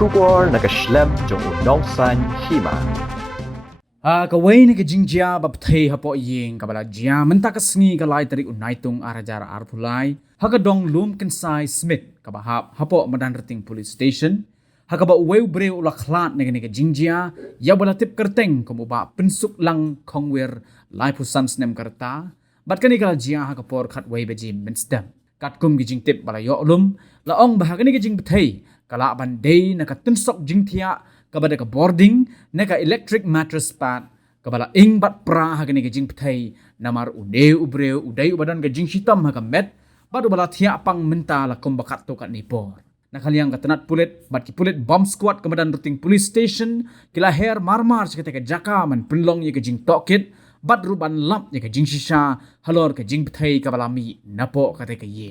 出国那个 slam 中午 no san 起嘛。Kawai ni kejingja bapthei hapo yeng kabala jia menta kasngi kalai tarik unaitung arajar arpulai hakadong lum kensai Smith kabahap hapo madan rating police station hakaba uweu breu ulaklat ni kejingja ya bala tip kerteng kumuba pensuk lang kongwer lai pusan snem kerta bat kani kala jia hakapor khatwei bejim menstem katkum gijing tip bala yo lum laong bahagani kejing bethei kala bandei nakatensok jingthia kabada ka boarding neka electric mattress pad kabala ing bat pra hagani gajing pthai namar ude ubreu udai ubadan gajing hitam haga met badu bala thia pang menta la kombakat to kat nipor nakaliang katanat pulit bat ki pulit bomb squad kamadan ruting police station kila her marmar ketika jaka man penlong ye gajing tokit bat ruban lap ye gajing shisha halor gajing pthai kabala mi napo ketika ye